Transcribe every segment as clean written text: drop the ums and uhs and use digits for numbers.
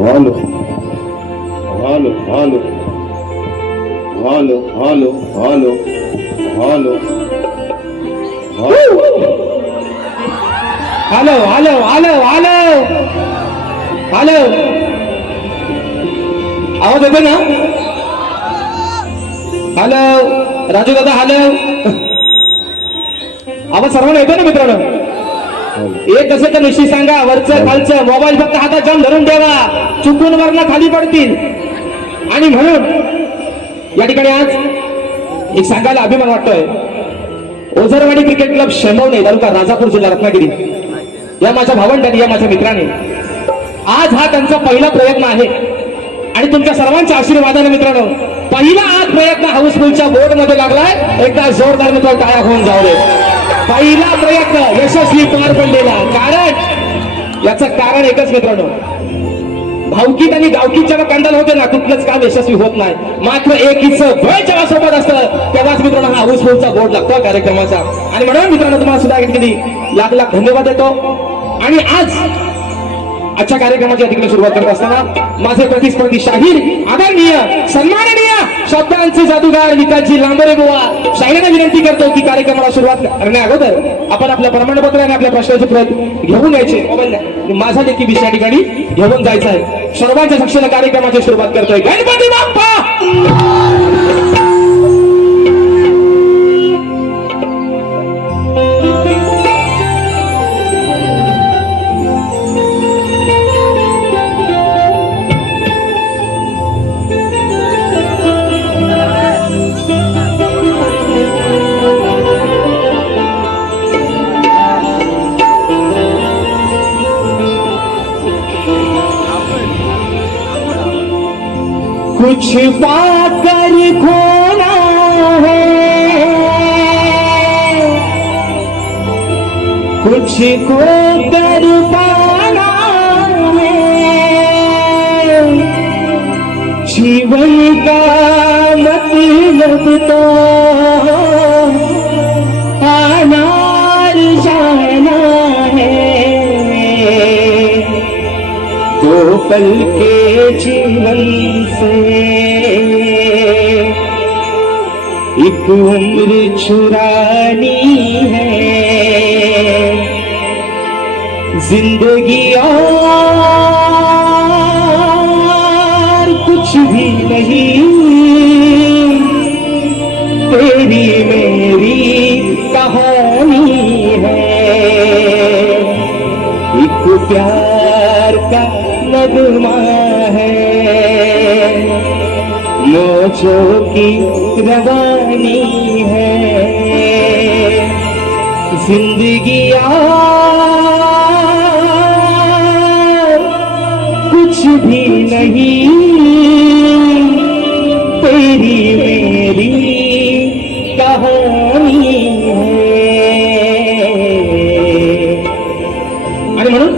Halo, halo, halo, halo, halo, halo, halo, hello hello hello hello hello आवाज येतो ना? Hello Raju दादा, hello आवाज सर्वांना येतो ना मित्रांनो? एक कसं तर निश्चित सांगा, वरचं खालचं मोबाईल फक्त हातात जाऊन धरून ठेवा, चुकून वरला खाली पडतील. आणि म्हणून या ठिकाणी आज एक सांगायला अभिमान वाटतोय, ओझरवाडी क्रिकेट क्लब शेंबवणे तालुका राजापूर जिल्हा रत्नागिरी या माझ्या भावंडांनी, या माझ्या मित्रांनी आज हा त्यांचा पहिला प्रयत्न आहे. आणि तुमच्या सर्वांच्या आशीर्वादाने मित्रांनो, पहिला आज प्रयत्न हाऊसफुलच्या बोर्ड मध्ये लागलाय. एकदा जोरदार मित्र टाळ्या होऊन जाऊ दे. पहिला प्रयत्न यशस्वी पार पडलेला. कारण याचं कारण एकच मित्रांनो, भावकीत आणि गावकीत जेव्हा कंडल होते ना, कुठलंच काम यशस्वी होत नाही. मात्र एकीच बळ जेव्हा सोबत असतं तेव्हाच मित्रांनो हा हाऊसफुलचा बोर्ड लागतो कार्यक्रमाचा. आणि म्हणून मित्रांनो तुम्हाला सुद्धा किती लाख लाख धन्यवाद देतो. आणि आज आजच्या कार्यक्रमाची या ठिकाणी सुरुवात करत असताना माझे प्रतिस्पर्धी शाहीर, आदरणीय, सन्माननीय शब्दांचे जादूगार विकासजी लांबरे बुवा शाहीरांना विनंती करतो की कार्यक्रमाला सुरुवात करण्या अगोदर आपण आपल्या प्रमाणपत्र आणि आपल्या प्रश्नाचे प्रत घेऊन यायचे. मोबाईल माझा देखील विषय या ठिकाणी घेऊन जायचा आहे. सर्वांच्या साक्षीने कार्यक्रमाची सुरुवात करतोय. गणपती बाप्पा कुछ पाकर खोना है, कुछ को कर पाना है। जीवन का मतलब तो आना और जाना है। दो पल के जीवन से एक उम्र चुरानी है। जिंदगी और कुछ भी नहीं, तेरी मेरी कहानी है। एक प्यार का नगमा है, मौजों की रवानी है। जिंदगी कुछ भी नहीं, तेरी मेरी कहानी है। आणि म्हणून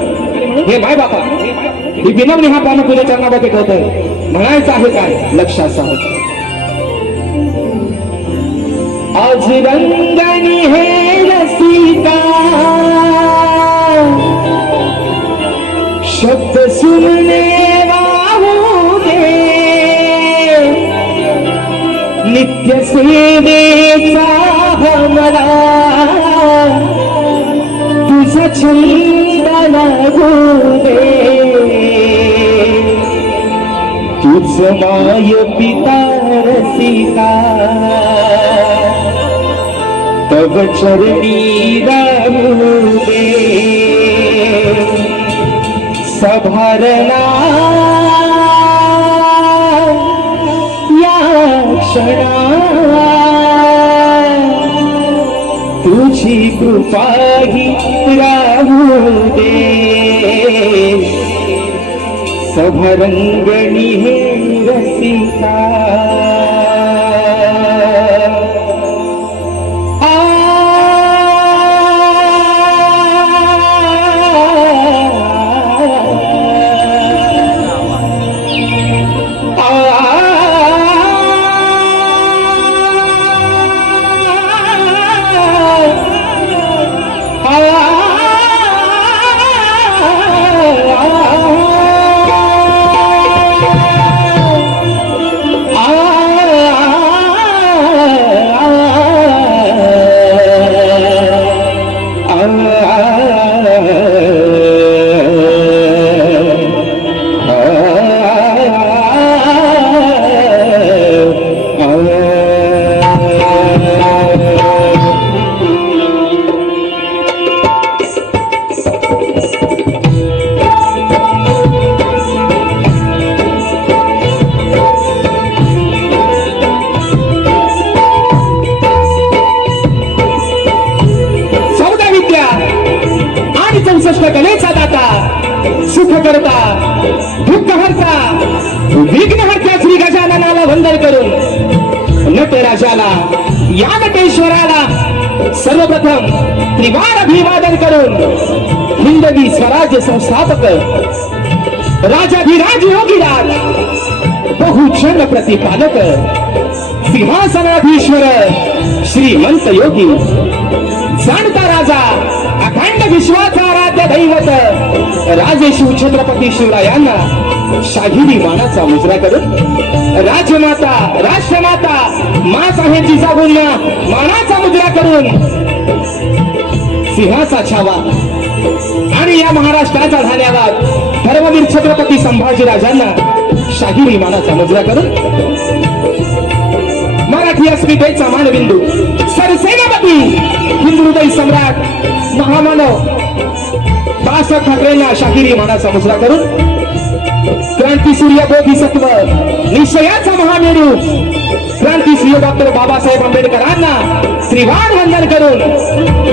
हे माय बापा ही विनवणी हा पानं तुझ्या चरणामध्ये ठेवतोय. म्हणायचं आहे काय लक्षात सांग. आज रंगनी है रसिका, शब्द सुनने वाहू दे. नित्य सेवेचा मला तुझा छंद लागू दे. तुझ माय पिता रसिका, तब चरणी राहू दे. सभारणा या क्षणा तुझी कृपा ही राहू दे. सभरंगणी हे रसिका. गणेशा दाता, सुख करता, दुःख हरता, विघ्न हरता श्री गजाननाला वंदन करून नटराजाला या नटेश्वराला सर्वप्रथम त्रिवार अभिवादन करून हिंदवी स्वराज्य संस्थापक राजाधिराज योगीराज बहुजन प्रतिपालक सिंहासनाधीश्वर श्रीमंत योगी जाणता राजा अखंड विश्वाचा आराध्य दैवत राजे शिवछत्रपती शिवरायांना शाहिरी मानाचा मुजरा करून राजमाता राष्ट्रमाता मा साहेब जिजाऊंना मानाचा मुजरा करून सिंहाचा छावा आणि या महाराष्ट्राचा झाल्यावर धर्मवीर छत्रपती संभाजीराजांना शाहिरी मानाचा मुजरा करून मराठी अस्मितेचा मानबिंदू सरसेनापती हिंदू हृदय सम्राट महामानव बाळासाहेब ठाकरेंना शाहिरी मानाचा मुजरा करून क्रांतीसूर्य बोधिसत्व निश्चयाचा महामेरू क्रांतीसूर्य डॉक्टर बाबासाहेब आंबेडकरांना त्रिवार वंदन करून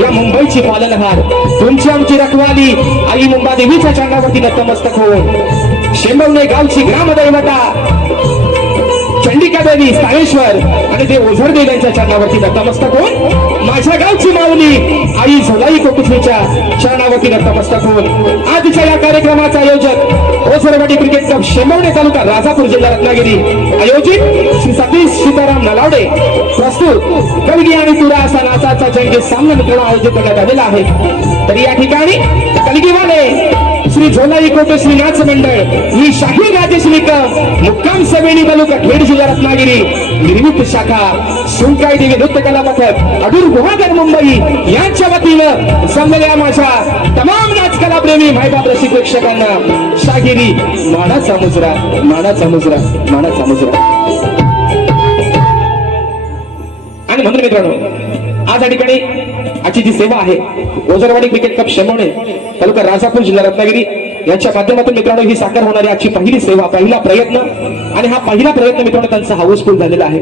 या मुंबईची पालनहार तुमची आमची रखवाली आई मुंबादेवीच्या चरणावरती नतमस्तक होऊन शेंबवणे गावची ग्रामदैवता देवी स्थानेश्वर आणि ते ओझर देव यांच्या चरणावरती नतमस्तक होऊन माझ्या गावची माऊली आई झोलाई कोकुचवीच्या चरणावरती नतमस्तक होऊन आजच्या या कार्यक्रमाचा आयोजक ओझरवाडी क्रिकेट क्लब शेंबवणे तालुका राजापूर जिल्हा रत्नागिरी आयोजित श्री सतीश सीताराम नलावडे प्रस्तुत कलगी आणि तुरा असा नाचाचा जंगी सामना मित्रांनो आयोजित करण्यात आलेला आहे. तरी या ठिकाणी कलगीवाले श्री झोलाई कोटश्री नाच मंडळ ही शाहीर राजेश निकम मुक्काम सवेणी तालुका खेड जिल्हा रत्नागिरी निर्मित शाखा सुंकाई देवी नृत्य कला पथक अडूर गुहागर मुंबई यांच्या वतीनं जमलेल्या माझ्या तमाम नाचकला प्रेमी मायबाप रसिक प्रेक्षकांना शाहिरी मानाचा मुजरा मानाचा मुजरा मानाचा मुजरा. आणि म्हणून मित्रांनो आज या ठिकाणी आजची जी सेवा आहे ओझरवाडी क्रिकेट क्लब शेंबवणे तालुका राजापूर जिल्हा रत्नागिरी यांच्या माध्यमातून मित्रांनो ही साकार होणारी आजची पहिली सेवा पहिला प्रयत्न आणि हा पहिला प्रयत्न मित्रांनो त्यांचा हाऊसफुल झालेला आहे.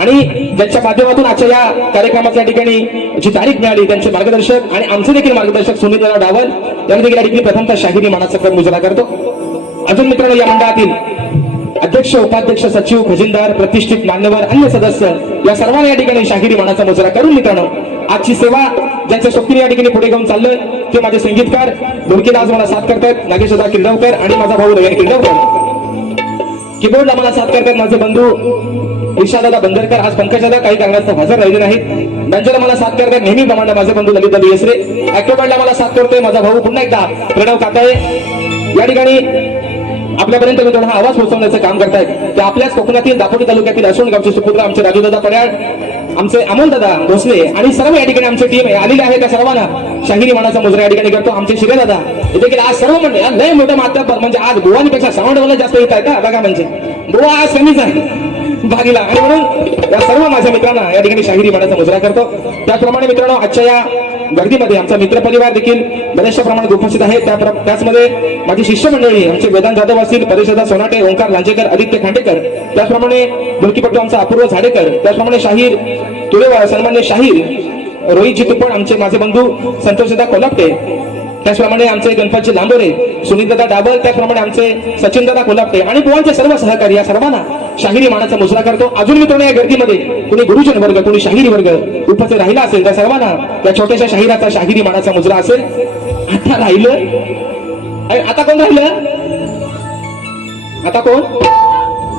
आणि ज्यांच्या माध्यमातून आजच्या या कार्यक्रमाच्या ठिकाणी जी तारीख मिळाली त्यांचे मार्गदर्शक आणि आमचे देखील मार्गदर्शक सुनील डावल यांनी देखील या ठिकाणी प्रथमतः शाहिरी मानाचा क्रम मुजरा करतो. अजून मित्रांनो या मंडळातील अध्यक्ष उपाध्यक्ष सचिव खजिनदार प्रतिष्ठित मान्यवर अन्य सदस्य या सर्वांना या ठिकाणी शाहिरी मानाचा मुजरा करून मित्रांनो आजची सेवा ज्यांच्या सोबतीने या ठिकाणी पुढे घेऊन चाललोय ते माझे संगीतकार धुरकीला आज मला साथ करतायत नागेशदा किर्डवकर आणि माझा भाऊ रवी किर्डवकर. कीबोर्डला मला साथ करतायत माझे बंधू ईशादादा बंदरकर. आज पंकजदादा काही कारणास्तव हजर राहिले नाहीत. बंजला मला साथ करतायत नेहमीप्रमाणे माझे बंधू ललित येसरे. ऍक्टोबरला मला साथ करतोय माझा भाऊ पुन्हा एकदा प्रणव काकाळे. या ठिकाणी आपल्यापर्यंत मित्रांनो हा आवाज पोहोचवण्याचं काम करतायत ते आपल्याच कोकणातील दापोली तालुक्यातील असून गावचे सुपुत्र आमचे राजूदादा पड्याळ आमचे अमोलदादा भोसले आणि सर्व या ठिकाणी आमची टीम आलेली आहे. त्या सर्वांना शाहिरी मानाचा मुजरा या ठिकाणी करतो. आमचे शिरेदादा हे देखील आज सर्व म्हणजे लय मोठं माध्यम म्हणजे आज गोवानीपेक्षा सावंडवाला जास्त येत आहे का बघा म्हणजे गोवा आज कमीच आहे भागीला. आणि म्हणून या सर्व माझ्या मित्रांना या ठिकाणी शाहिरी मानाचा मुजरा करतो. त्याचप्रमाणे मित्रांनो आजच्या या गर्दीमध्ये आमचा मित्र परिवार देखील बऱ्याचशा प्रमाणात उपस्थित आहे. त्याचमध्ये माझी शिष्यमंडळी आमचे वेदांत जाधव असतील परिषदा सोनाटे ओंकार लांजेकर आदित्य खांडेकर त्याचप्रमाणे ढोलकीपट्टू आमचा अपूर्व झाडेकर त्याचप्रमाणे शाहीर तुरेवाळ सन्मान्य शाहीर रोहित जितुपण आमचे माझे बंधू संतोषदा कोल्हापटे त्याचप्रमाणे आमचे गणपतजी लांबोरे सुनीलदादा डाबल त्याचप्रमाणे आमचे सचिनदादा कोल्हापटे आणि बुवांचे सर्व सहकारी या सर्वांना शाहिरी मानाचा मुजरा करतो. अजून मित्रांनो या गर्दीमध्ये कोणी गुरुजन वर्ग कोणी शाहिरी वर्ग उपस्थित राहिला असेल त्या सर्वांना या छोट्याशा शाहिराचा शाहिरी मानाचा मुजरा असेल. आता राहिलं आता कोण राहिलं आता कोण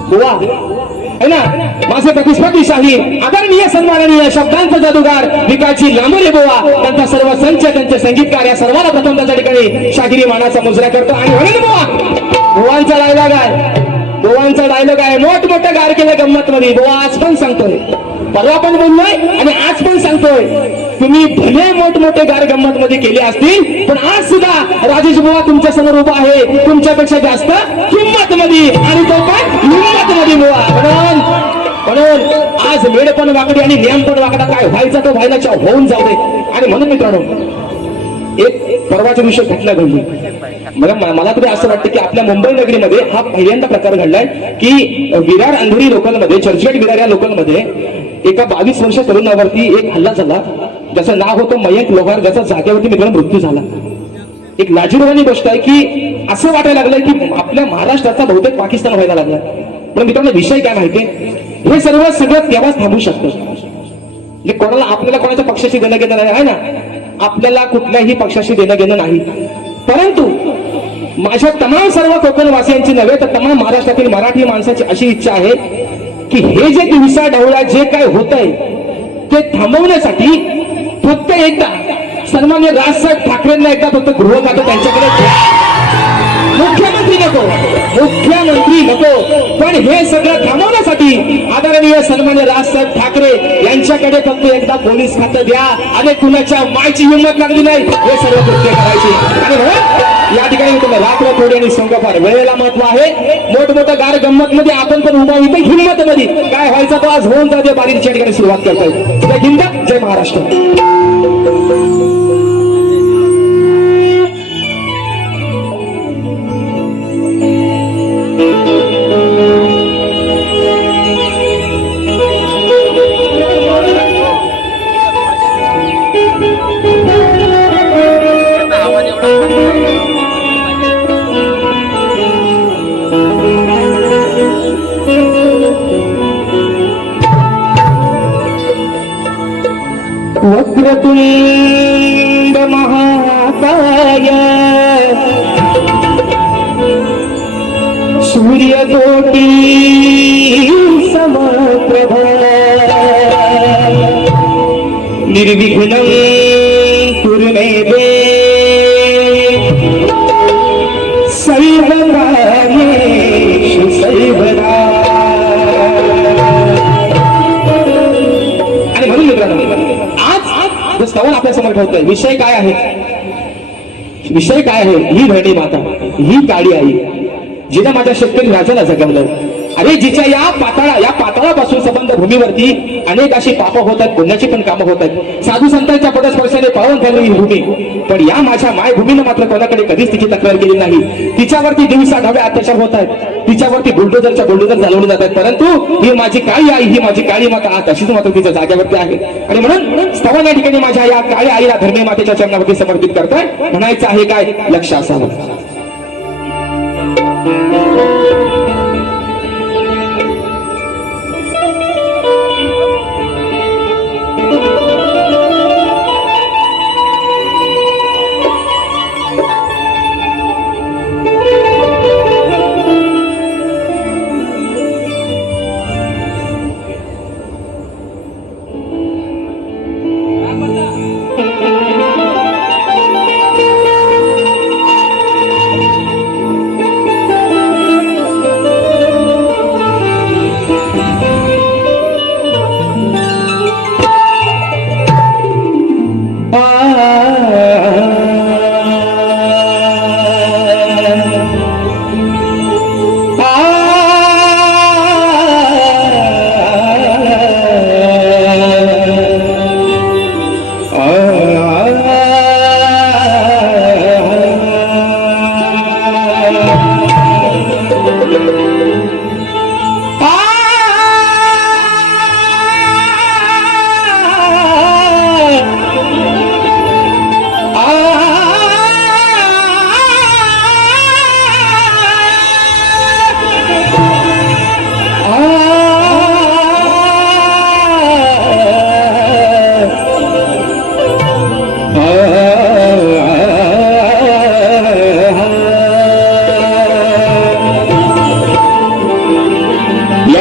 बुवा है ना माझे प्रतिस्पर्धी शाहीर आदरणीय सन्माननीय शब्दांचा जादूगार विकासजी लांबोरे बुवा त्यांचा सर्व संच त्यांचे संगीतकार या सर्वांना प्रथम त्या ठिकाणी शाहिरी मानाचा मुजरा करतो. आणि म्हणून बुवा बुवांचा डायलॉग आहे बुवांचा डायलॉग आहे मोठमोठ्या गार केलं गंमत मध्ये बुवा आज पण सांगतोय परवा पण बोललोय आणि आज पण सांगतोय तुम्ही भले मोठमोठे गार गंमत मध्ये केले असतील पण आज सुद्धा राजेश बुवा तुमच्या समोर उभा आहे तुमच्यापेक्षा जास्त किंमत मध्ये आणि तो पण हिंमत मध्ये बुवा. म्हणून आज वेळ पण वाकडी आणि नियम पण वाकडा काय व्हायचा तो व्हायला होऊन जाऊ दे. आणि म्हणून मित्रांनो एक परवाच्या दिवशी घटना घडली मला तरी असं वाटतं की आपल्या मुंबई नगरीमध्ये हा पहिल्यांदा प्रकार घडलाय की विरार अंधेरी लोकलमध्ये चर्चगेट विरार या लोकलमध्ये एका 22 वर्ष तरुणावरती एक हल्ला झाला ज्याचं नाव होतं मयंक लोहार ज्याचा जागेवरती मित्रांनो मृत्यू झाला. एक लाजिरवाणी गोष्ट आहे की असं वाटायला लागलंय की आपल्या महाराष्ट्राचा बहुतेक पाकिस्तान व्हायला लागला. पण मित्रांनो विषय काय माहितीये हे सगळं तेव्हाच थांबू शकतं म्हणजे कोणाला आपल्याला कोणाच्या पक्षाशी देणं घेणं नाही आहे ना आपल्याला कुठल्याही पक्षाशी देणं घेणं नाही. परंतु माझ्या तमाम सर्व कोकणवासियांची नव्हे तर तमाम महाराष्ट्रातील मराठी माणसाची अशी इच्छा आहे की हे जे दिवसा ढवळा जे काय होत आहे ते थांबवण्यासाठी फक्त एकदा सन्मान्य राजसाहेब ठाकरेंना एकदा फक्त गृह खातं त्यांच्याकडे मुख्यमंत्री नको पण हे सगळं थांबवण्यासाठी आदरणीय सन्मान्य राजसाहेब ठाकरे यांच्याकडे फक्त एकदा पोलीस खातं द्या आणि कुणाच्या मायची हिंमत लागली नाही हे सर्व कृत्य करायचे. आणि या ठिकाणी तुम्ही रात्र थोडी आणि संगफार वेळेला महत्व आहे. मोठमोठ्या गार गंमत मध्ये आपण पण उभा इथे हिंमत मध्ये काय व्हायचं तो आज होऊन जाते बारीच्या ठिकाणी सुरुवात करताय. जय हिंद जय महाराष्ट्र. वक्रतुंड महाकाय सूर्यकोटी समप्रभा निर्विघ्नं कुरु मे देव सर्वकार्येषु सर्वदा. आणि म्हणून मित्रांनो आज स्तवन आपल्या समोर ठेवतोय. विषय काय आहे? विषय काय आहे? ही धरणी माता, ही काळी आई जिने माझ्या शेतकरी राजाला जगवलं. अरे जिच्या या पाताळापासून संबंध भूमीवरती अनेक अशी पापं होत आहेत, पुण्याची पण कामं होत आहेत. साधू संतांच्या पदस्पर्शाने पावन झाली ही भूमी, पण या माझ्या मायभूमीनं मात्र कोणाकडे कधीच तिची तक्रार केली नाही. तिच्यावरती दिवसा ढावे अत्याचार होत आहेत, तिच्यावरती बुलडोजर चालवले जात आहेत, परंतु ही माझी काळी आई, ही माझी काळी माता आज तशीच मात्र तिच्या जागेवरती आहे. आणि म्हणून स्तवन या ठिकाणी माझ्या या काळी आईला धर्मे मातेच्या चरणावरती समर्पित करताय. म्हणायचं आहे काय? लक्ष असावं.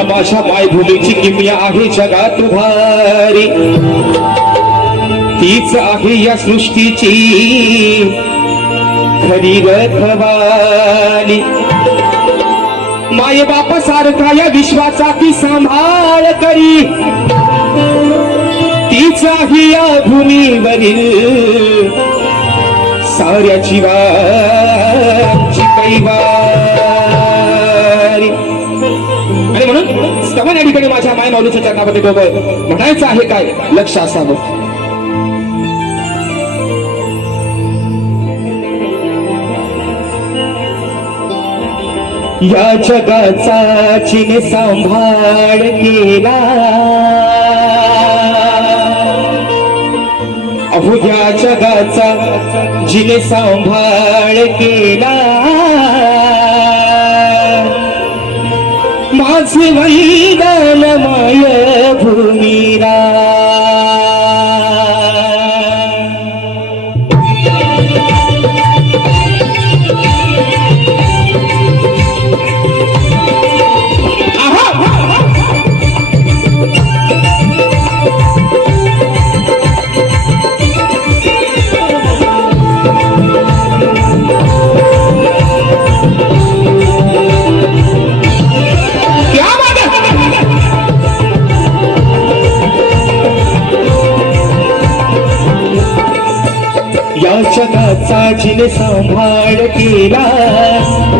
माझ्या मायभूमीची किमया आहे जगात भारी, तीच आहे या सृष्टीची खरी रखवाली. माय बाप सारखा या विश्वाचा ती सांभाळ करी, तीच आहे या भूमीवरील साऱ्या जीवाची कैवारी. आणि म्हणून स्तवन या ठिकाणी माझ्या माय माऊलीच्या चरणामध्ये ठेवतोय. म्हणायचं आहे काय? लक्ष असावं. या जगाचा जिने सांभाळ केला, अहो या जगाचा जिने सांभाळ केला, माझे वैदन माय भूमीला. या जगाचा जिने सांभाळ केला,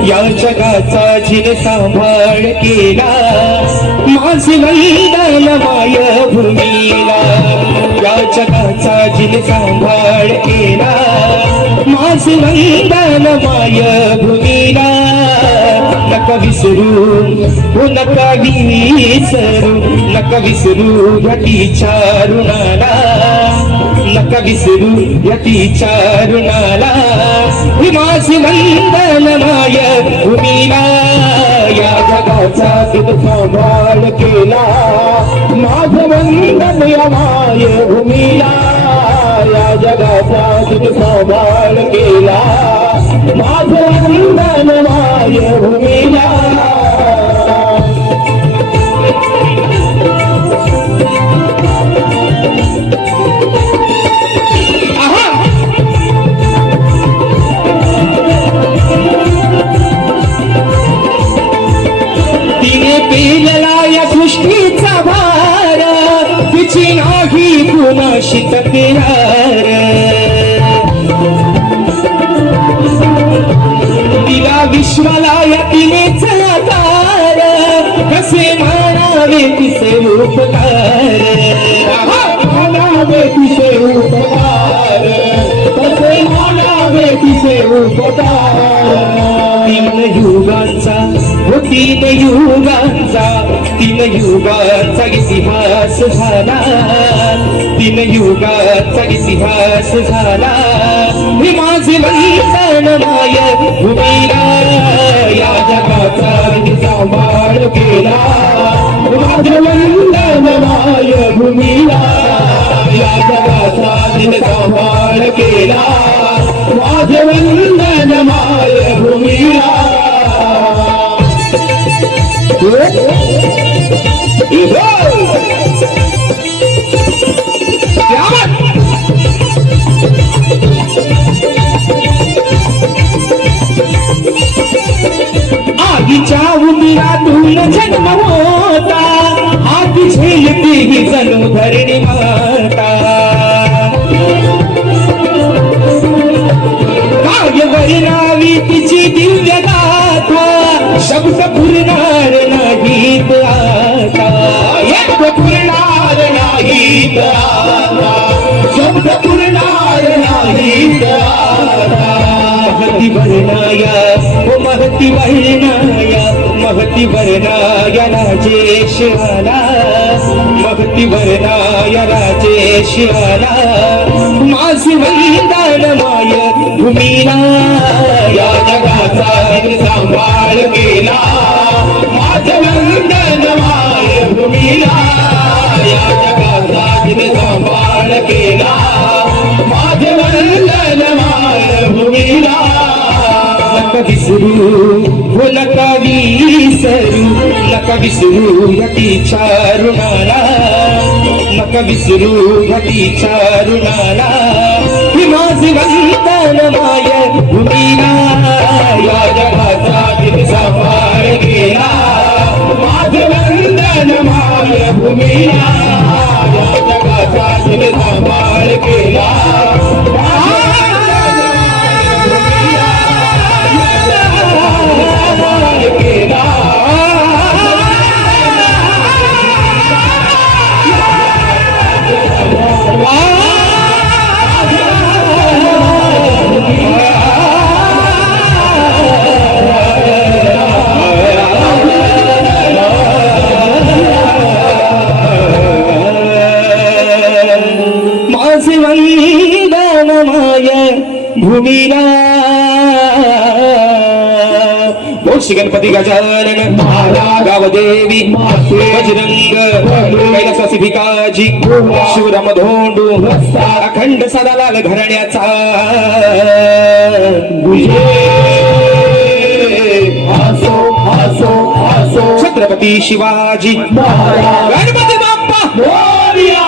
या जगाचा जिने सांभाळ केला, माझे वैदन माय भूमीला. या जगाचा जिने सांभाळ केला, माझे वैदन माय भूमीला. नका विसरू, हो नका विसरू, नका विसरू या तिच्या ऋणाला, नका विसरू या तिच्या ऋणाला. ही माझी वंदन माय भूमीला. या जगाचा तिने सांभाळ केला, माझं वंदन या माय भूमीला. जगाचा तुझ सांभाळ केला माझं वंदन माय भूमीला पेलला या सृष्टीचा भार तिची नाही कुणाशी तक्रार तिला विश्वाला या तिनेच आधार कसे म्हणावे तिचे उपकार म्हणावे तिचे उपकार कसे म्हणावे तिचे उपकार तीन युगांचा हो तीन युगांचा इतिहास झाला तीन युगांचा इतिहास झाला हे माझे वंदन माय भूमीला या जगाचा सांभाळ केला माझे वंदन माय भूमीला या जगाचा सांभाळ केला माझे वंदन माय भूमीला आईच्या उदरातून जन्म होता हात झेलती ही जणू धरणी माता काय वर्णावी तिची दिव्य गाथा शब्द पुरणार नाहीत आता एक पुरणार नाहीत आता शब्द पुरणार नाहीत आता महती वर्णाया ओ महती वर्णाया महती वर्णाया राजेश आला महती वर्णाया राजेश आला माझे वंदन माय भूमीला या जगाचा सांभाळ केला माझे वंदन माय भूमीला या जगाचा सांभाळ केला माझे वंदन माय भूमीला नका विसरू हो नका विसरू घटीच्या ऋणाला नका विसरू घटीच्या ऋणाला ही माझे वंदन माय भूमीला या जगाचा सांभाळ केला माझे वंदन माय भूमीला या जगाचा सांभाळ केला माझे वंदन माय भूमीला श्री गणपती गजानन गावदेवी बजरंग कैलासासी भिकाजी शिवराम धोंडू अखंड सदालाल घराण्याचा छत्रपती शिवाजी गणपती बाप्पा मोरया.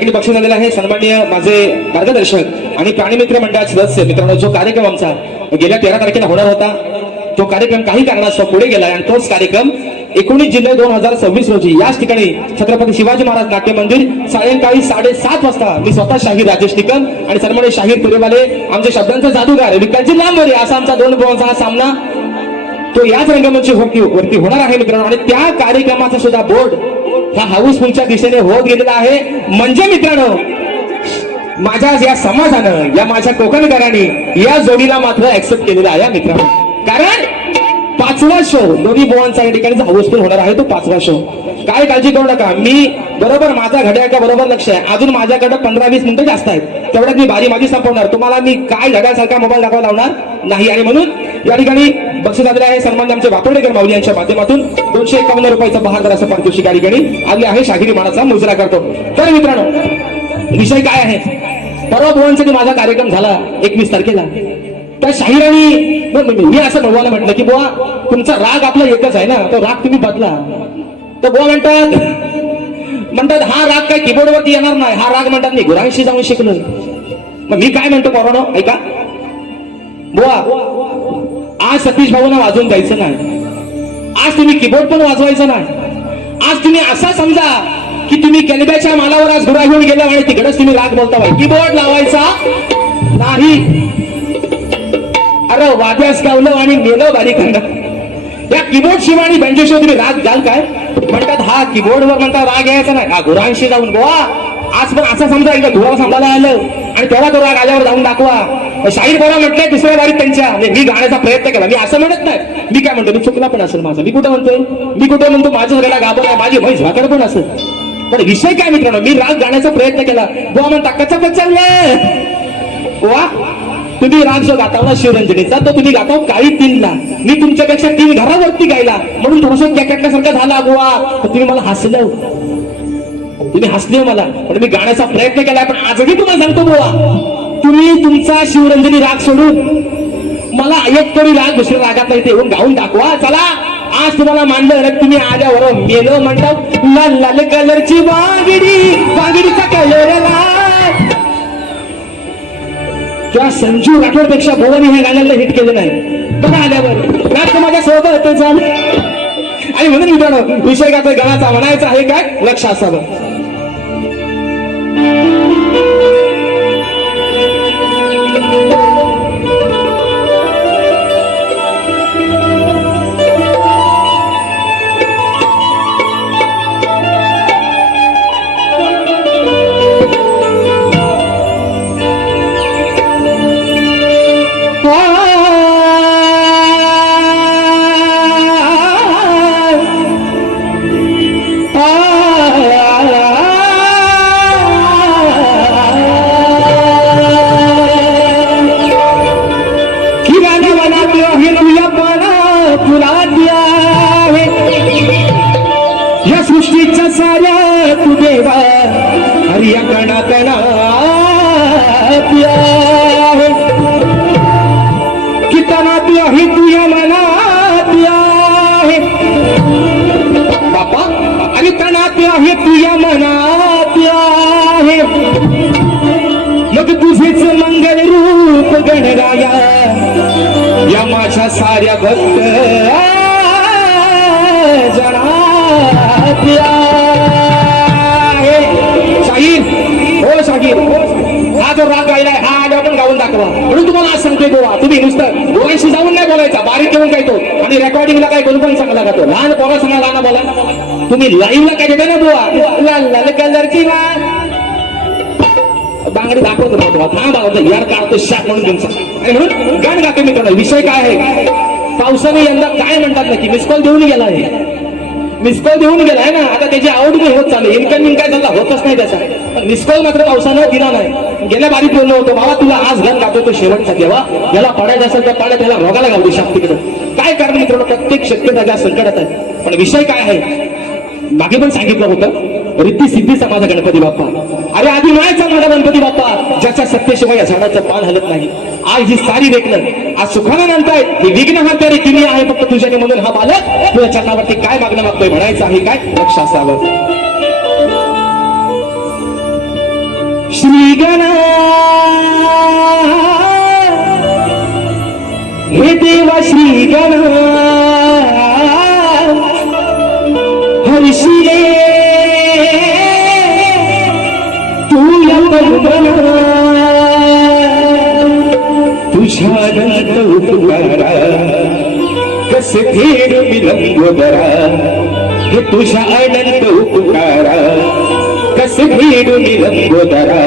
ठिकाणी बक्षीस झालेलं आहे सन्माननीय माझे मार्गदर्शक आणि प्राणीमित्र मंडळाचे सदस्य मित्रांनो. जो कार्यक्रम आमचा गेल्या 13 तारखेला होणार होता तो कार्यक्रम काही कारणास्तव पुढे गेला आणि तोच कार्यक्रम 19 जुलै 2026 रोजी याच ठिकाणी छत्रपती शिवाजी महाराज नाट्य मंदिर सायंकाळी 7:30 वाजता मी स्वतः शाहीर राजेश निकम आणि सन्माननीय शाहीर पुरेवाले आमच्या शब्दांचा जादूगार विकासजी लांबरे असा आमचा 2 बुवांचा हा सामना तो याच रंगमंच वरती होणार आहे मित्रांनो. आणि त्या कार्यक्रमाचा सुद्धा बोर्ड हा हाऊसफुलच्या दिशेने होत गेलेला आहे. म्हणजे मित्रांनो माझ्या या समाजानं या माझ्या कोकणकरांनी या जोडीला मात्र ऍक्सेप्ट केलेला आहे मित्रांनो. कारण 5वा शो दोन्ही बुवांचा या ठिकाणी हाऊसफुल होणार आहे तो 5वा शो. काय काळजी करू नका, मी बरोबर माझा घड्याळाच्या बरोबर लक्ष आहे. अजून माझ्याकडे 15-20 मिनिटं जास्त आहेत, तेवढ्यात मी बारी माझी संपवणार. तुम्हाला मी काय घड्याळसारखा मोबाईल दाखवायला लावणार नाही. आणि म्हणून या ठिकाणी बक्षीस आलेले आहे सन्मान्य आमचे वापरडेकर माऊली यांच्या माध्यमातून 251 रुपयाचं बहादर असं पारितोषिक या ठिकाणी आले आहे. शाहिरी मानाचा मुजरा करतो. तर मित्रांनो विषय काय आहे, परवा बुवांसाठी माझा कार्यक्रम झाला 21 तारखेला. त्या शाहिरांनी मी असं बुवाला म्हटलं की बुवा तुमचा राग आपला एकच आहे ना, तो राग तुम्ही बदला. तर बुवा म्हणतात हा राग काय कीबोर्डवरती येणार नाही, हा राग म्हणतात मी गुरांशी जाऊन शिकलोय. मग मी काय म्हणतो पोरांनो ऐका, बुवा आज सतीश भाऊंना वाजवून जायचं नाही, आज तुम्ही कीबोर्ड पण वाजवायचं नाही. आज तुम्ही असा समजा की तुम्ही कॅलिब्याच्या मालावर आज गुरा घेऊन गेला आणि तिकडेच तुम्ही राग बोलता बाई, कीबोर्ड लावायचा नाही. अरे वाद्यास गावलं आणि मेलं बारीक या कीबोर्ड शिवाय आणि बँजेशिवाय तुम्ही राग घाल काय. म्हणतात हा कीबोर्डवर म्हणतात राग यायचा नाही, हा गुरांशी जाऊन बुवा आज पण असं समजा एकदा धुरा सांभाळायला आलं आणि तेव्हा तो राग आल्यावर जाऊन दाखवा. शाहीर बोला म्हटलंय दुसऱ्या वारीत त्यांच्या मी गाण्याचा प्रयत्न केला. मी असं म्हणत नाही, मी काय म्हणतो मी चुकला पण असेल माझा. मी कुठं म्हणतो माझं गडा गाभण आहे, माझी म्हैस भाकड पण असेल. पण विषय काय मित्रांनो, मी राग गाण्याचा प्रयत्न केला. बुवा म्हणता कच्चा पच्चावलं वा तुम्ही राग जो गातावला शिवरंजनीचा तो तुम्ही गाताव काळी 3ला. मी तुमच्यापेक्षा 3 घरावरती गायला म्हणून थोडंसं कॅकटल्यासारखं झाला बुवा. तुम्ही मला हसलं, तुम्ही हसले मला, पण मी गाण्याचा प्रयत्न केला. पण आजही तुम्हाला सांगतो बुवा तुम्ही तुमचा शिवरंजनी राग सोडून मला एक तरी राग दुसऱ्या रागात नाही ते येऊन गाऊन दाखवा. चला आज तुम्हाला मानलं तुम्ही आल्यावर मेलं म्हणतात. लाल लाल कलरची वागिडीचा कलर किंवा संजू राठोड पेक्षा भवानी ह्या गाण्याला हिट केलं नाही. बघा आल्यावर राग माझ्या सोबत झालं. आणि म्हणून मित्रांनो विषय गाता गाण्याचा म्हणायचा आहे काय लक्ष असावं. या सृष्टीच्या साऱ्या तू देवा हरिया कणा कणा आहे की तनात आहे तुझ्या मनात आहे बापा आणि तनात आहे तुझ्या मनात आहे. मग तुझेच मंगल रूप गणराया या माझ्या साऱ्या भक्त जना शाहीर हो शाहीर हा जो राग गायलाय हा आल्यावर पण गाऊन दाखवा. म्हणून तुम्हाला आज सांगतोय गोवा तुम्ही नुसतं गोव्याशी जाऊन नाही बोलायचा, बारीक घेऊन काय तो आणि रेकॉर्डिंगला काय करून पण चांगला गातो. लहान पोरा सांगा लहान बोला तुम्ही लाईव्हला काय देता ना गोवा लाल लाल कलरची बांगडी दाखवत होतो हा दाखवतो यार काढतो शाक म्हणून तुमचा. आणि म्हणून गाण गातो मित्रांनो. विषय काय आहे, पावसाने यंदा काय म्हणतात ना की मिसकॉल देऊन गेला आहे, मिसकॉल देऊन गेलाय ना. आता त्याची आवड नाही होत चालू, इन्कमिंग काय झाला होतच नाही त्याचा. पण मिसकॉल मात्र पावसानं दिला नाही. गेल्या बारीत बोललो होतो बाबा तुला आज घन गातो तो शेवटचा देवा, याला पडायचं असेल तर पाड्या त्याला रोगाला गावली शाक्तीकडे. काय कारण मित्रांनो प्रत्येक शक्यता ज्या संकटात आहे. पण विषय काय आहे मागे पण सांगितलं होतं रिद्धी सिद्धीचा माझा गणपती बाप्पा. अरे आधी मायाचा माझा गणपती बाप्पा ज्याच्या सत्तेशिवाय या झाडाचं पान हलत नाही. आज ही सारी देखणं आज सुखानं म्हणताय ही विघ्न हत्यारे तिने आहे फक्त तुझ्याने म्हणून हा बालक तुझ्या चरणावरती काय मागणं मागतोय म्हणायचं आहे काय लक्ष असावं. श्रीगणा हे देवा श्रीगणा हर्षिले तू या परमना तुझ्या अनंत उपकारा कसे फेड विलंबोदरा हे तुझ्या अनंत उपकारा कसे फेड विलंबोदरा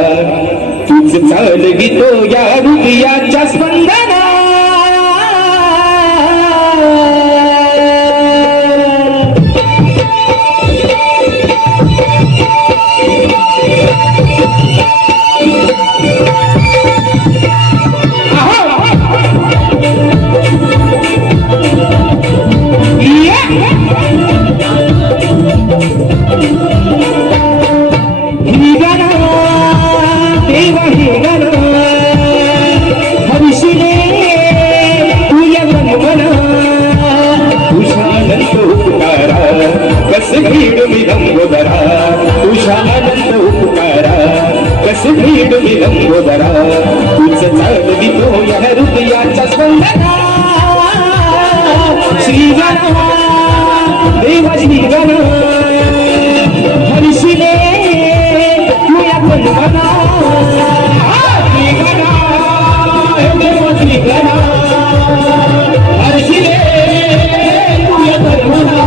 तुझ चालवितो या हृदयाच्या स्पंदना तुझा अनंत उपकारा कसे भेट विलंबोदरा तुझ चालवितो या हृदयाच्या स्पंदना श्रीगणा देवा श्रीगणा हर्षिले तू या परमना श्रीगणा देवा श्रीगणा हर्षिले तू या परमना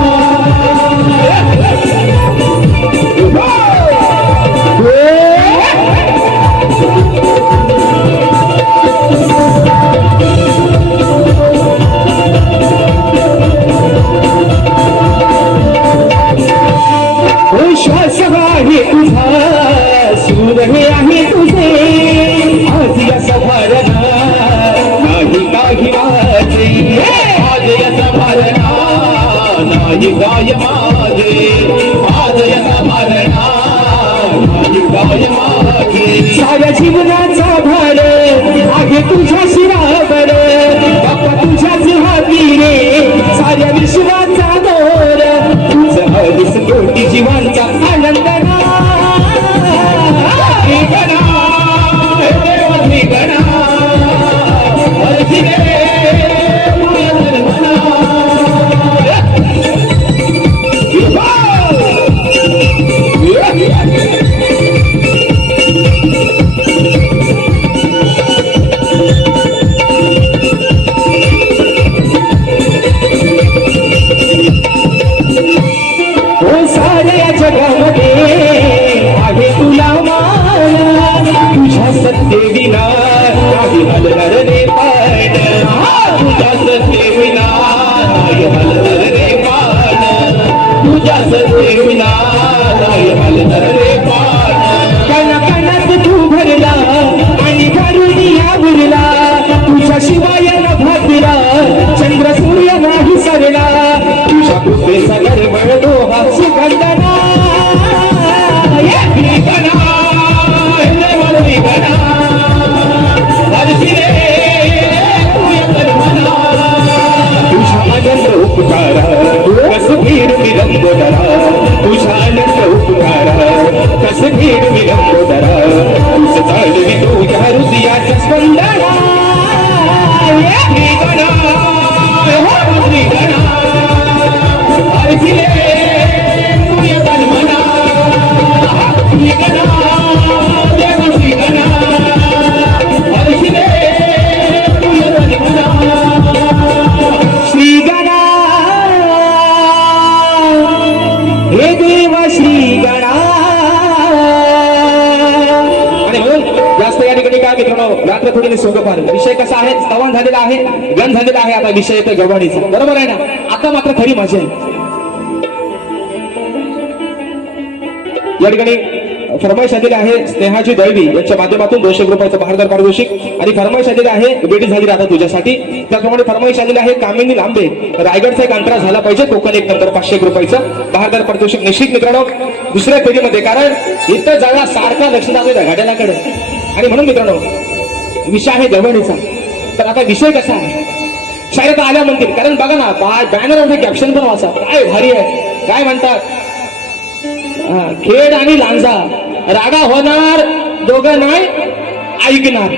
श्वास आहे तुझा सूर हे आहे तुझे आज या सभारणा नाही काही माझे आज या सभारणा नाही काय माझे आज या सभारणा नाही काय माझे साऱ्या जीवनाचा भार आहे तुझ्या शिरावर बाप्पा तुझ्याच हाती रे साऱ्या विश्वाचा दोर तुझं हरीस कोटी जीवांचा आनंद साऱ्या जगामध्ये आहे तुला मान तुझ्या सत्ते विना काही हलणार रे पान तुझ्या सत्ते विना काही हलणार रे पान तुझ्या सत्ते विना काही हलणार रे पान कणाकणात तू भरला आणि करुणिया भरला तुझ्या शिवाय न भागला चंद्र सूर्य नाही सरला तुझ्या कृपेचा गरबड दोहा सुगंधना तुझा अनंत उपकारा कस भीड विलंबोदरा तुझा अनंत उपकारा कस भीड विलंबोदरा तुझ चालवितो या हृदयाच्या स्पंदना श्रीगणा श्रीगणा हर्षिले तू या परमना श्रीगणा देवा श्रीगणा हर्षिले तू या परमना श्रीगणा हे देवा श्रीगणा. आणि म्हणून जास्त या ठिकाणी काय मित्रांनो रात्र थोडी सोंगपार विषय कसा आहे स्तवन झालेला आहे गण झालेला आहे आता विषय येतो गवाणीचा बरोबर आहे ना आता मात्र खरी मजा आहे या ठिकाणी फरमाईश आलेली आहे स्नेहाची दळवी यांच्या माध्यमातून 200 रुपयाचं बहारदार पारितोषिक आणि फरमाईश आलेली आहे बेटी झाली आता तुझ्यासाठी त्याप्रमाणे फरमाईश आलेली आहे कामिनी लांबे रायगडचा एक अंतरा झाला पाहिजे कोकण एक नंतर 500 रुपयाचं बहारदार पारितोषिक निश्चित मित्रांनो दुसऱ्या फेरीमध्ये कारण इथं जरा सारखा लक्ष लागेल घड्याळाकडे आणि म्हणून मित्रांनो विषय आहे गवणीचा तर आता विषय कसा आहे शाळेत आल्या म्हणतील कारण बघा ना बॅनरवरती कॅप्शन पण वाचा काय भारी आहे काय म्हणतात खेड आणि लांजा रागा होणार दोघं नाही ऐकणार.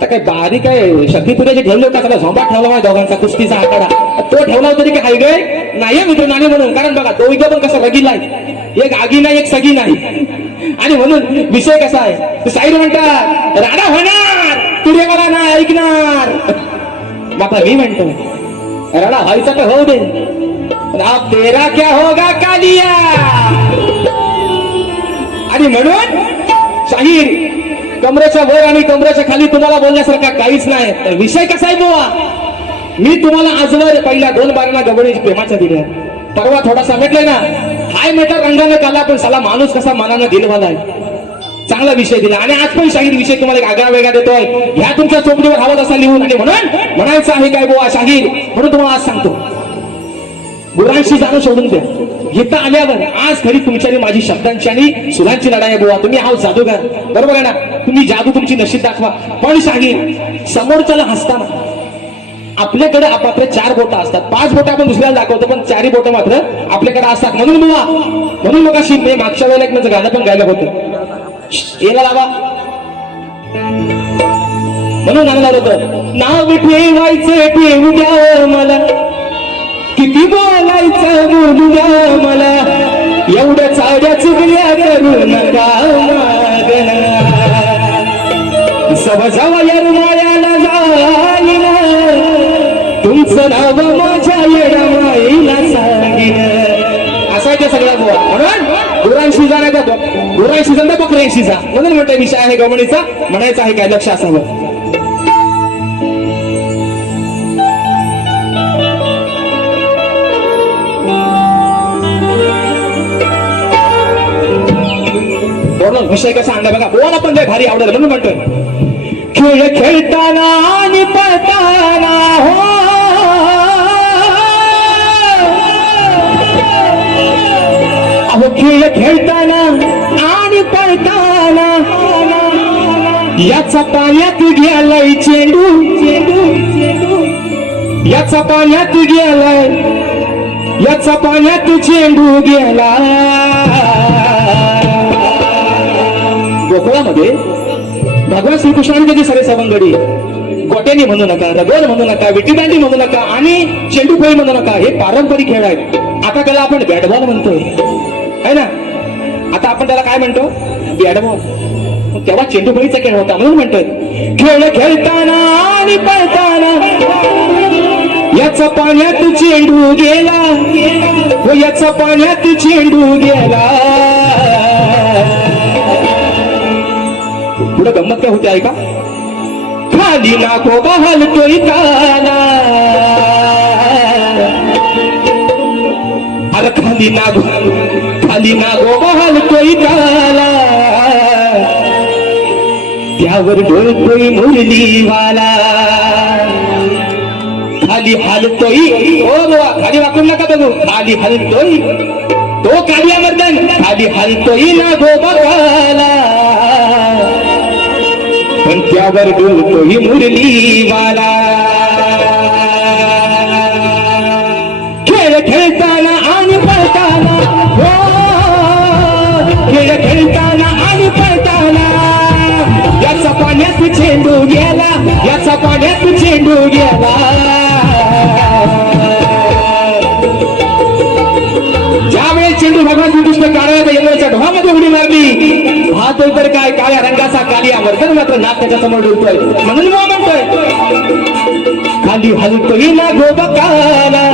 तर काय बारीक आहे शक्तीपुऱ्याचे ठेवले का सगळा झोंबा ठेवला माझ्या दोघांचा कुस्तीचा आकडा तो ठेवला तरी काय गे नाही मित्र नाही म्हणून कारण बघा दोघं पण कसं रगीला आहे एक आगी नाही एक सगी नाही आणि म्हणून विषय कसा आहे साईड म्हणतात राडा होणार तुझे मला नाही ऐकणार बापा मी म्हणतो राडा व्हायचा तर होऊ दे अब तेरा क्या होगा कालिया आणि म्हणून शाहीर कमरेच्या वर आणि कमरेच्या खाली तुम्हाला बोलण्यासारखा काहीच नाही तर विषय कसा आहे बुवा मी तुम्हाला आजवर पहिल्या 2 बारांना गवळीची प्रेमाच्या दिल्या परवा थोडासा म्हटलंय ना हाय म्हटलं रंगाने काला पण साला माणूस कसा मनानं दिलवालाय चांगला विषय दिला आणि आज पण शाहीर विषय तुम्हाला एक आगळा वेगळा देतोय ह्या तुमच्या चोपडीवर हवं असा लिहून आणि म्हणून म्हणायचं आहे काय बुवा शाहीर म्हणून तुम्हाला आज सांगतो गुरांशी जाणं सोडून द्या इथं आल्यावर आज खरी तुमची आणि माझी शब्दांची आणि सुरांची लढाई आहे बुवा तुम्ही आहो जादूगार बरोबर आहे ना तुम्ही जादू तुमची नशीब दाखवा पण शाहीर समोरच्याला हसताना आपल्याकडे आपापले 4 बोटं असतात 5 बोटं आपण दुसऱ्याला दाखवतो पण 4 बोटं मात्र आपल्याकडे असतात म्हणून बुवा म्हणून मग अशी मी मागच्या वेळेला एक माझं गाणं पण गायलं होतं याला लावा म्हणून गाणं लावलं होतं नाव ठेवायचं ठेवू द्या मला किती बोलायचं बोलू द्या मला एवढ्या चाड्या चुकल्या करू नका सवजावयर मायाला जाईन तुमचं नाव माझ्या येडा माईला सांगीन असायच्या सगळ्या बुवा म्हणून गुरांशी जा नाही गुरांशी जा बकऱ्यांशी जा म्हणून म्हणतोय विषय आहे गवणीचा म्हणायचं आहे काय लक्ष असावं विषय कसा आणला बघा बोला पण लय भारी आवडलं म्हणून म्हणतोय खेळ खेळताना आणि पळताना हो अहो खेळ खेळताना आणि पळताना याचा पाण्यात गेलाय चेंडू चेंडू चेंडू याचा पाण्यात गेलाय याचा पाण्यात चेंडू गेला गोकुळामध्ये भगवान श्रीकृष्णाने त्याची सरे सवंगडी गोट्यानी म्हणू नका रगोल म्हणू नका विटीदांडी म्हणू नका आणि चेंडूफळी म्हणू नका हे पारंपरिक खेळ आहेत आता त्याला आपण बॅटबॉल म्हणतोय है ना आता आपण त्याला काय म्हणतो बॅटबॉल तेव्हा चेंडूफळीचा खेळ होता म्हणून म्हणतोय खेळ खेळताना आणि पळताना याचा पाण्यात चेंडू गेला व याचा पाण्यात चेंडू गेला पुढे गंमत काय होते ऐका खाली नाको बहलतोय काला अरे खाली नागो बहलतोय काला त्यावर डोलतोय मुरलीवाला खाली हलतोय ओ बाबा खाली वाकून नका बघू खाली हलतोय तो कालिया मर्दन खाली हलतोय नागो बघाला पण त्यावर डोलतोय मुरलीवाला खेळ खेळताना आणि पळताना हो खेळ खेळताना आणि पळताना याचा पाण्यात चेंडू गेला याचा पाण्यात चेंडू गेला ज्यावेळेस चेंडू भगवान श्रीकृष्ण काळ्या यमुनेच्या ढोहामध्ये उडी मारली पाहतोय तर काय काळ्या रंगाचा कालिया वर्तन मात्र नाक त्याच्या समोर डुलतोय म्हणून मग म्हणतोय खाली हलतोय ना गोबकाला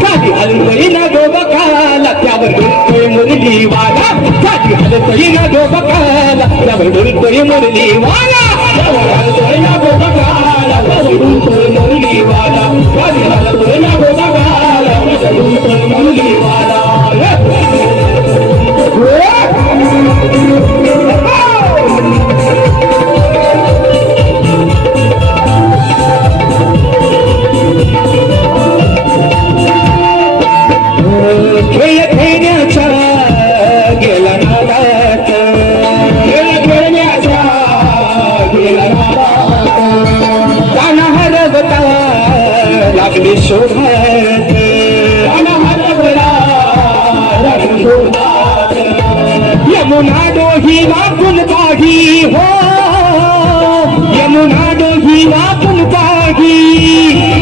खाली हलतोय ना गोबकाला त्यावर डुलतोय मुरलीवाला खाली हलतोय ना गोबकाला त्यावर डुलतोय मुरलीवाला त्यावर हलतोय ना गोबकाला त्यावर डुलतोय मुरलीवाला खाली हलतोय ना गोबकाला त्यावर डुलतोय मुरलीवाला खेळ खेळण्याचा गेला नादात खेळ खेळण्याचा गेला नादात ताना हरवता लागली शोधात ताना हरवला लागली शोधात यमुना डोही वाकून काही हो, यमुना डोही वाकून काही,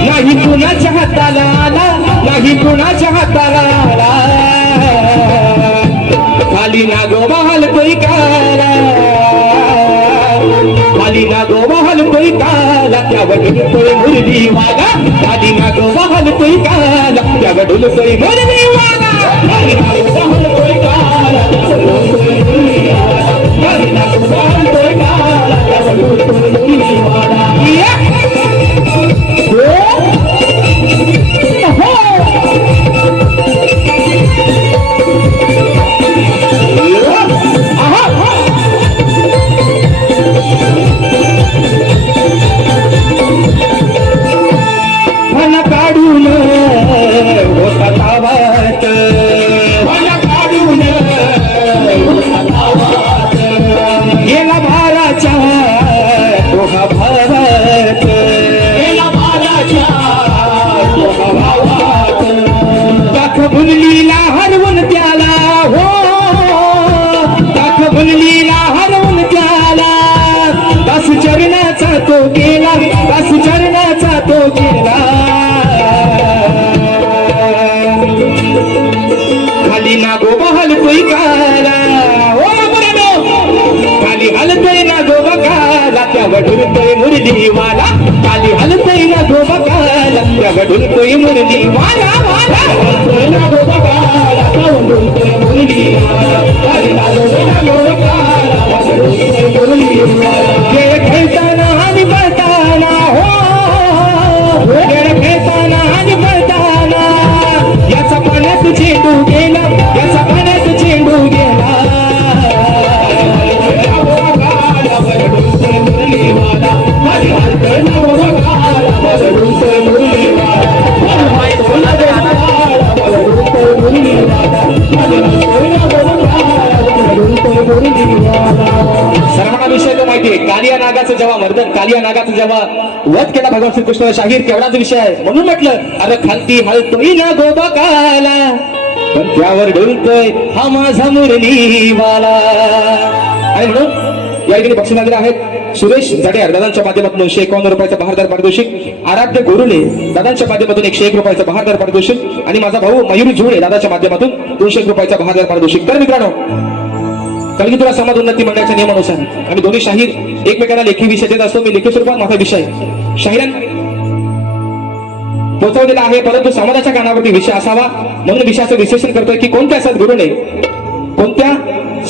नाही कुणाच्या हाताला आला, नाही कुणाच्या हाताला आला, खाली नागोबा हलतोय काला, खाली नागोबा हलतोय काला, त्यावर डुलतोय मुरली वाला, खाली नागोबा हलतोय काला, त्यावर डुलतोय मुरली वाला, खाली नागोबा हलतोय काला, त्यावर डुलतोय मुरली वाला, खाली नागोबा हलतोय काला, त्यावर डुलतोय मुरली वाला. फन काढून होता तावात, फन काढून होता तावात, गेला भाराच्या दोहा भावात, गेला भाराच्या दोहा भावात, दाख बुनलीला हरवून त्याला हो, दाख बुनलीला हरवून त्याला, दास चरणाचा तो गेला, दास चरणाचा तो गेला, खाली नागोबा हलतोय काला, ओ बरनो, खाली हलतोय नागोबा काला, त्यावर डुलतोय मुरली वाला, खाली हलतोय नागोबा काला, त्यावर डुलतोय मुरली वाला, वाला हलतोय नागोबा काला, त्यावर डुलतोय मुरली वाला, खाली हलतोय नागोबा काला, त्यावर डुलतोय मुरली वाला. खेळ खेळताना आणि पळताना हो, खेळ खेळताना आणि पळताना, याचा पाण्यात चेंडू गेला, याचा पाण्यात चेंडू गेला, सर्वांना विषय तो माहितीये, कालिया नागाचं जेव्हा मर्दन, कालिया नागाचं जेव्हा वध केला भगवान श्रीकृष्ण शाहीर, केवढाच विषय आहे. म्हणून म्हटलं अरे खालती हलतोय ना गोबा काला, पण त्यावर डुलतोय हा माझा मुरलीवाला. आणि म्हणून या ठिकाणी बक्षीस आलेले आहेत सुरेश जडेर दादांच्या माध्यमातून 151 रुपयाचं बहारदार पारितोषिक, आराध्य गोरुले दादांच्या माध्यमातून 101 रुपयाचं बहारदार पारितोषिक, आणि माझा भाऊ मयूर झुळे दादाच्या माध्यमातून 201 रुपयाचं बहारदार पारितोषिक. तर मित्रांनो, कलगीधर समाज उन्नती मंडळाच्या नियमानुसार आम्ही दोन्ही शाहीर एकमेकांना लेखी विषय देत असतो. मी लेखी स्वरूपात माझा विषय शाहिरान पोहोचवलेला आहे, परंतु समाजाच्या कानावरती विषय असावा म्हणून विषयाचं विश्लेषण करतोय की कोणत्या सद्गुरूने, कोणत्या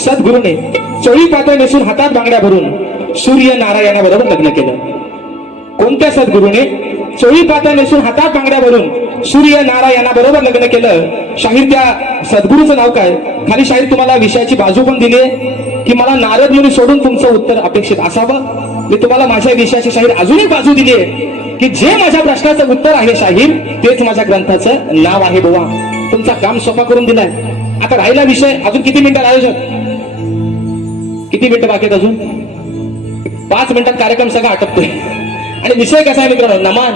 सद्गुरूने चोळी पातळ नेसून हातात बांगड्या भरून सूर्य नारायणाबरोबर लग्न केलं. कोणत्या सद्गुरूने चोळी पातळ नेसून हातात बांगड्या भरून सूर्य नारायणाबरोबर लग्न केलं. शाहीर त्या सद्गुरूचं नाव काय? खाली शाहीर तुम्हाला विषयाची बाजू पण दिली की मला नारद मुनी सोडून तुमचं उत्तर अपेक्षित असावं. मी तुम्हाला माझ्या विषयाची शाहीर अजून एक बाजू दिली आहे की जे माझ्या प्रश्नाचं उत्तर आहे शाहीर तेच माझ्या ग्रंथाचं नाव आहे. बुवा तुमचा काम सोपा करून दिलाय. आता राहिला विषय, अजून किती मिनिटं आयोजक, किती मिनिटं बाकी आहेत? अजून 5 मिनिटात कार्यक्रम सगळा आटपतोय. आणि विषय कसा आहे मित्रांनो? नमान.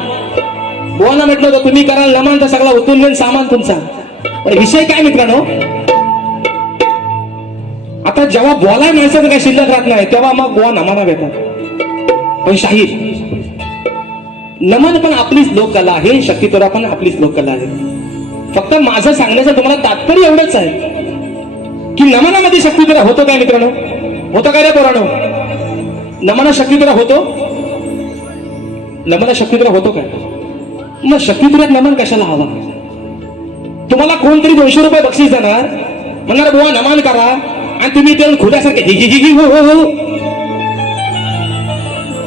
बुवांना म्हटलं होतं तुम्ही कराल नमान तर सगळा उतरून घेऊन सामान तुमचा. पण विषय काय मित्रांनो, आता जेव्हा बोलाय माणसाचं काही शिल्लक राहत नाही तेव्हा मग बुवा नमाना घेतात. पण शाहीर नमन पण आपलीच लोककला आहे, शक्तितोरा पण आपलीच लोककला आहे. फक्त माझं सांगण्याचं तुम्हाला तात्पर्य एवढंच आहे की नमनामध्ये शक्तितोरा होतो काय मित्रांनो? होतो काय रे पोरांनो? नमना शक्तितोरा होतो? नमना शक्तितोरा होतो काय? मग शक्तितोऱ्यात नमन कशाला हवा? तुम्हाला कोणतरी 200 रुपये बक्षीस देणार, म्हणणार बुवा नमन करा, आणि तुम्ही ते खुद्यासारखे जी हो हो हो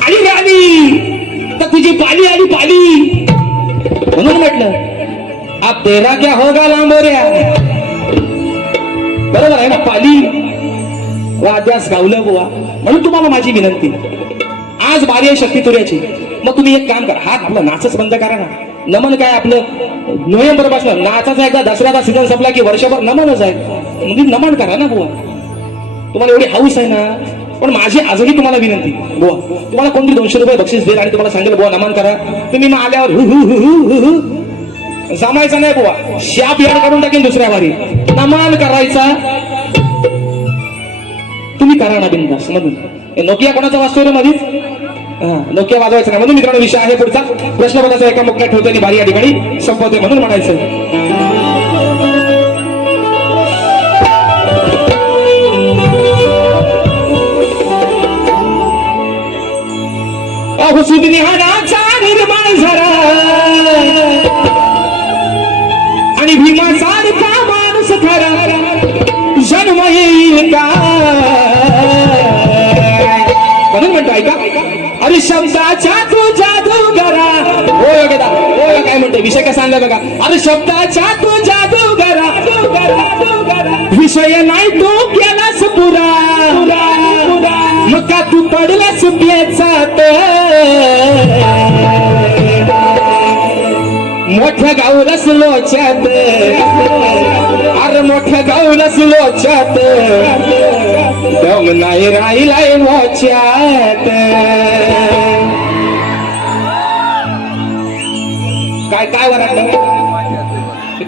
आली आली तर तुझी पाली आली पाली. म्हणून म्हटलं आप तेरा क्या होगा लांबोऱ्या. बरोबर आहे ना? पाली वाद्यास गावलं बुवा. म्हणून तुम्हाला माझी विनंती, आज बारी आहे शक्तितोऱ्याची. मग तुम्ही एक काम करा, हात आपला नाचच बंद करा ना. नमन काय आपलं नोव्हेंबर पासून नाचाचा एकदा दसऱ्याचा सीझन संपला की वर्षभर नमनच आहे. म्हणजे नमन करा ना बुवा. तुम्हाला एवढी हाऊस आहे ना. पण माझी आजही तुम्हाला विनंती, बुवा तुम्हाला कोणतरी 200 रुपये बक्षीस देईल आणि तुम्हाला सांगेल बुवा नमन करा, तुम्ही मग आल्यावर हु हु हु हु हु जमायचं नाही बुवा. शाप याड काढून टाकेन दुसऱ्या वारी. नमन करायचा. करा ना बिंदास मधून. नोकिया कोणाचा वाजतोय रे मधीच? नोकिया वाजवायचं नाही. म्हणून मित्रांनो विषय आहे पुढचा प्रश्नपत्राचा एका मुक्यात ठेवतो आणि बारी या ठिकाणी संपवते म्हणून म्हणायचं. सुज्ञानाचा निर्माण झाला आणि भीमासारखा माणूस खरा जन्म येईल का म्हणून म्हणतो ऐका. अरे शब्दाच्या तू जादूगरा हो योग्यता हो काय म्हणते विषय कसा आणला बघा. अरे शब्दाच्या तू जादूगरा विषय नाही तू केलास पुरा मग का तू पडलास प्याचात मोठ्या गावलास लोच्यात अरे मोठ्या गावलास लोच्यात दम नाही राहिलाय मोच्यात. काय काय वराडलं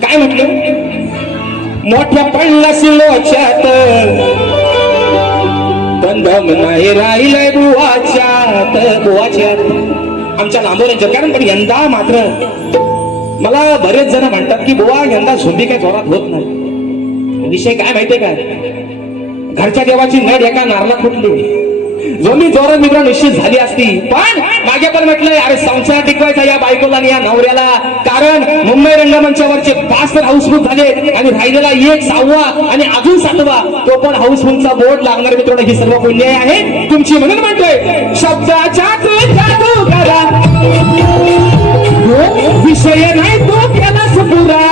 काय म्हटलं. मोठ्या पडलास लोच्यात पण दम नाही राहिलाय बुवाच्यात बुवाच्यात आमच्या लांबोऱ्यांच्या. कारण पण यंदा मात्र मला बरेच जण म्हणतात की बुवा यंदा झोंबी काय जोरात होत नाही. विषय काय माहितीये काय. घरच्या देवाची नड एका नारला फुटली. झोंबी जोरात मित्र निश्चित झाली असती पण मागे पण म्हटलंय अरे संसार टिकवायचा या बायकोला आणि या नवऱ्याला. कारण मुंबई रंगमंचावरचे 5 तर हाऊसफुल झाले आणि राहिलेला 1 6वा आणि अजून 7वा तो पण हाऊसफुलचा बोर्ड लागणार मित्रांनो. ही सर्व पुण्य आहे तुमची म्हणून म्हणतोय शब्दाच्या जादू करा विषय नाही तो केलास पुरा.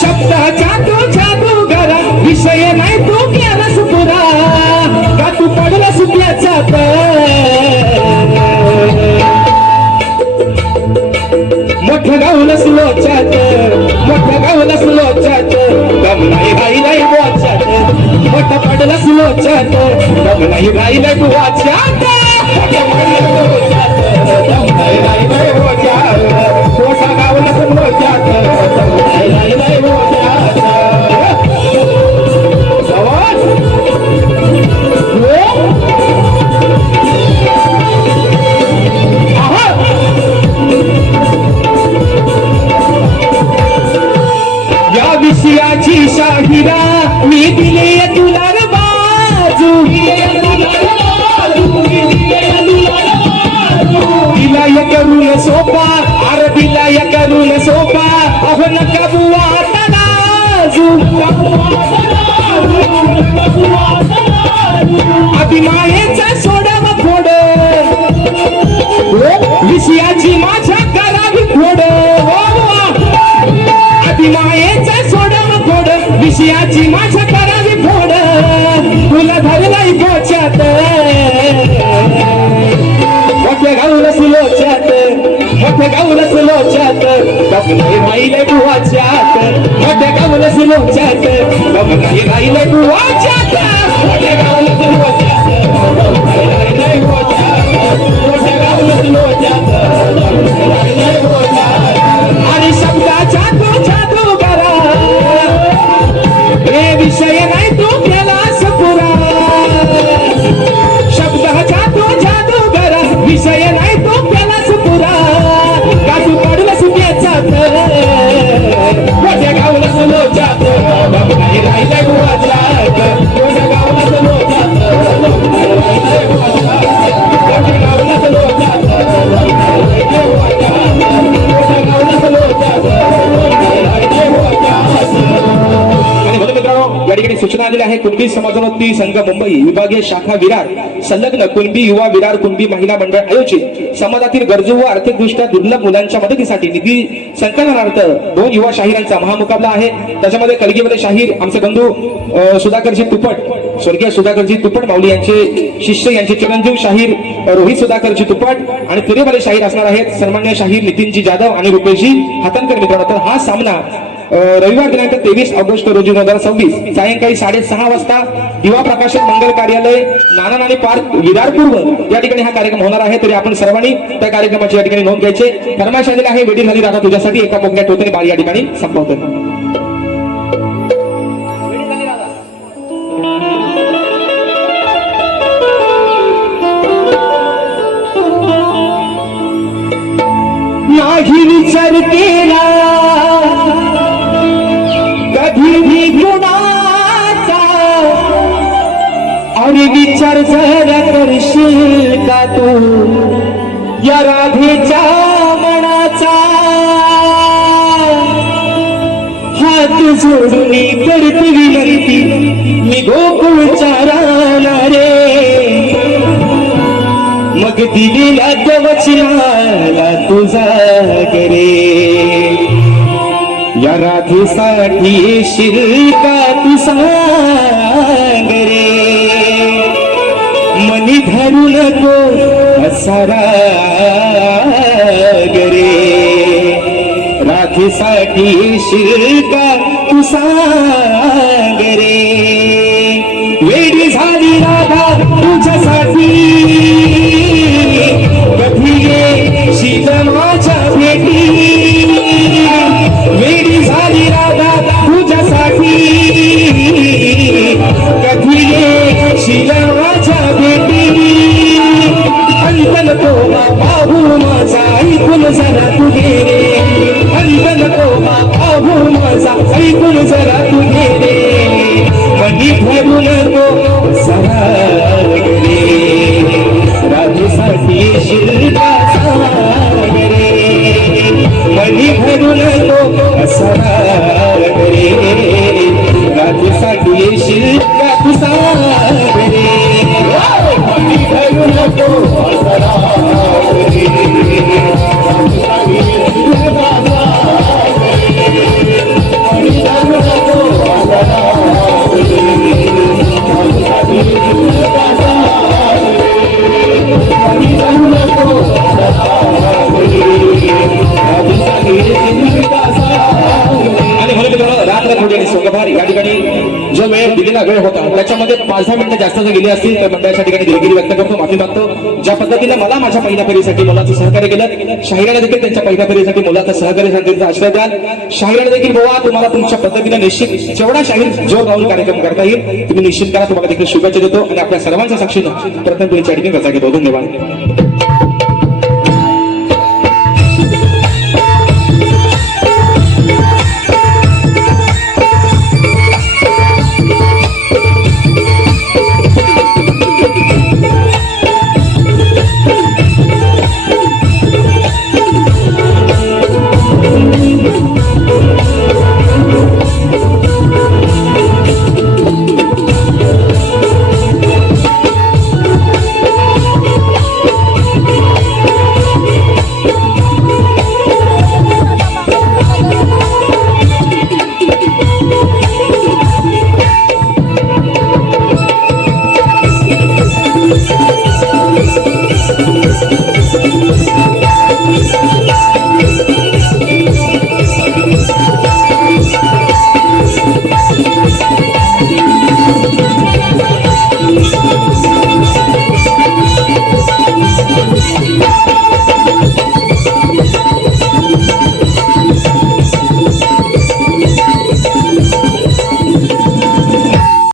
शब्दाच्या तू जादू करा विषय नाही तो केलास पुरा का तू पडलास प्याचात मोठ्या गावलास लोच्यात मोठ्या गावलास लोच्यात दम नाही राहिलाय बुवाच्यात मोठा पडलास लोच्यात दम नाही राहिलाय बुवाच्यात दम नाही राहिलाय बुवाच्यात मोठा गावलास लोच्यात दम नाही राहिलाय बुवाच्यात. या विषयाची शाहिरा मी दिले तुला बाजू दिलाय करून सोपा अरे दिलाय करून सोपा अहो नका बुवा तराजू अभिमानेचा सोडव फोड विषयाची माझ्या करावी फोड अभिमानेचा सोडव फोड विषयाची माझ्या करावी फोड तुला धरलाय पोच्यात मोठ्या गावलास लोच्यात मोठ्या गावलास लोच्यात दम नाही राहिलंय बुवाच्यात मोठ्या गावलास लोच्यात दम नाही राहिलंय बुवाच्यात मोठ्या गावलास लोच्यात दम नाही राहिलंय बुवाच्यात मोठ्या गावलास लोच्यात दम नाही राहिलंय बुवाच्यात. आणि शब्दाच्या तू जादू करा हे विषय नाही तू केलास पुरा. शब्दाच्या तू जादू करा विषय नाही तू केलास पुरा का तू पडलास प्याचात मोठ्या गावलास लोच्यात दम नाही राहिलाय बुवाच्यात मोठ्या गावलास लोच्यात दम नाही राहिलाय बुवाच्यात मोठ्या गावलास लोच्यात दम नाही राहिलाय बुवाच्यात मोठ्या गावलास लोच्यात दम नाही राहिलाय बुवाच्यात. आणि म्हणून मित्रांनो या ठिकाणी सूचना आलेली आहे. कुणबी समाजोन्नती संघ मुंबई विभागीय शाखा विरार संलग्न कुणबी युवा विरार कुणबी महिला मंडळ आयोजित समाजातील गरजू व आर्थिकदृष्ट्या दुर्लभ मुलांच्या मदतीसाठी निधी संकलनार्थ 2 युवा शाहिरांचा महामुकाबला आहे. त्याच्यामध्ये कलगीवाले शाहीर आमचे बंधू सुधाकरजी तुपट स्वर्गीय सुधाकरजी तुपट माऊली यांचे शिष्य यांचे चिरंजीव शाहीर रोहित सुधाकरजी तुपट आणि तुरेवाले शाहीर असणार आहेत सन्मान्य शाहीर नितीनजी जाधव आणि रुपेशजी हातनकर मित्रांनो. तर हा सामना रविवार दिनांक 23 ऑगस्ट रोजी 2026 सायंकाळी 6:30 वाजता दिवा प्रकाशन मंगल कार्यालय नाना नानी पार्क विरार पूर्व या ठिकाणी हा कार्यक्रम होणार आहे. तरी आपण सर्वांनी त्या कार्यक्रमाची या ठिकाणी नोंद घ्यायचे. फरमाईश आलेली आहे वेडी झाली राधा तुझ्यासाठी एका मोठ्या टोतरी बारी या ठिकाणी संपवतो. केला कधी कुणाचा अरे विचार जरा करशील का तू या राधेच्या मनाचा हात जोडून करते विनंती मी गोकुळच्या राना रे मग दिलेल्या त्या वचनाला तुझा रे या राधेसाठी येशील का तू सांग रे मनी धरू नको असा राग रे राधेसाठी येशील का तू सांग रे वेडी झाली राधा तुझ्यासाठी कधी येशील माझ्या भेटी वेडी झाली राधा तुझ्यासाठी कधी येशील माझ्या भेटी अंत नको बाबू माझा ऐकून जरा तू घे रे अंत नको बाबू माझा ऐकून जरा तू घे रे मनी भरू नको सरा रे राधेसाठी येशील का सांग रे मनी भरू नको सरा रे राधेसाठी येशील का तू सांग रे मनी भरू नको सरा रे राधेसाठी येशील का सांग रे मनी भरू नको सरा आणि म्हणून मित्रांनो रात्र थोडी आणि सोंगभार या ठिकाणी जो वेळ दिलेला वेळ होता त्याच्यामध्ये 5-10 मिनिटं जास्त जर गेली असतील तर मंडळाच्या ठिकाणी दिलगिरी व्यक्त करतो माफी मागतो ज्या पद्धतीने मला माझ्या पहिल्या फेरीसाठी मुलाचं सहकार्य केलं शाहिराला देखील त्यांच्या पहिल्या फेरीसाठी मुलाचं सहकार्य सांगितलं आश्रय द्याल शाहिराला देखील बोवा तुम्हाला तुमच्या पद्धतीने निश्चित जेवढा शाहीर जोर लावून कार्यक्रम करता येईल तुम्ही निश्चित करा तुम्हाला देखील शुभेच्छा देतो आणि आपल्या सर्वांच्या साक्षीनं प्रथम पुढे चॅटिंग कसा घेतो धन्यवाद